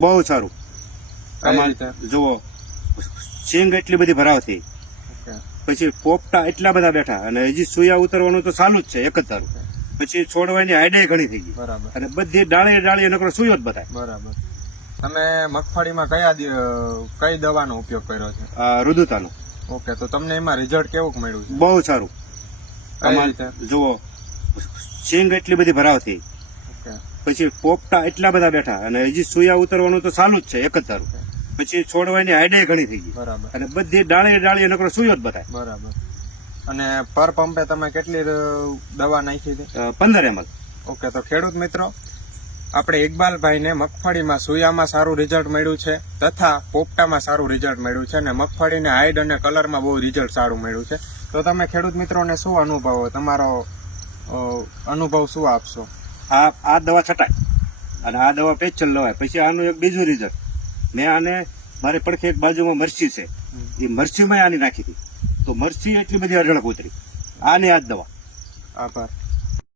બહુ સારું. આમાં જુઓ સિંગ એટલી બધી ભરાવ થઈ પછી પોપટા એટલા બધા બેઠા. અને હજી સુયા ઉતરવાનું તો ચાલુ જ છે એક જ તારું. પછી છોડવાની હાઈડે ઘણી થઈ ગઈ. બરાબર. અને બધી ડાળી ડાળી નકરો સુયો જ બધા બરાબર. તમે મગફળીમાં કયા કઈ દવાનો ઉપયોગ કર્યો છે? રુદુતાનો. ઓકે તો તમને એમાં રિઝલ્ટ કેવું મળ્યું બહુ સારું. આમાં જુઓ સિંગ એટલી બધી ભરાવ થઈ પછી પોપટા એટલા બધા બેઠા અને હજી સુયા ઉતરવાનું તો ચાલુ જ છે એક જ તારું પછી છોડવાની હાઈડે ઘણી થઈ ગઈ. બરાબર. અને બધી ડાળી ડાળી નકરો સુયો જ બતાય. બરાબર. અને પર પંપે તમે કેટલી દવા નાખી હતી? પંદર એમ ઓકે તો ખેડૂત મિત્રો આપણે ઇકબાલભાઈને મગફળીમાં સુયામાં સારું રિઝલ્ટ મળ્યું છે તથા પોપટામાં સારું રિઝલ્ટ મળ્યું છે અને મગફળીને હાઈડ અને કલરમાં બહુ રિઝલ્ટ સારું મળ્યું છે. તો તમે ખેડૂત મિત્રોને શું અનુભવો? તમારો અનુભવ શું આપશો? આ આ દવા છટાય. અને આ દવા પેચલ લવાય પછી આનું એક બીજું રિઝલ્ટ મેં આને, મારે પડખે એક બાજુમાં મરચી છે. એ મરચીમાં આની નાખી હતી. તો મરચી એટલી બધી અઢળક ઉતરી. આની આ દવા. આભાર.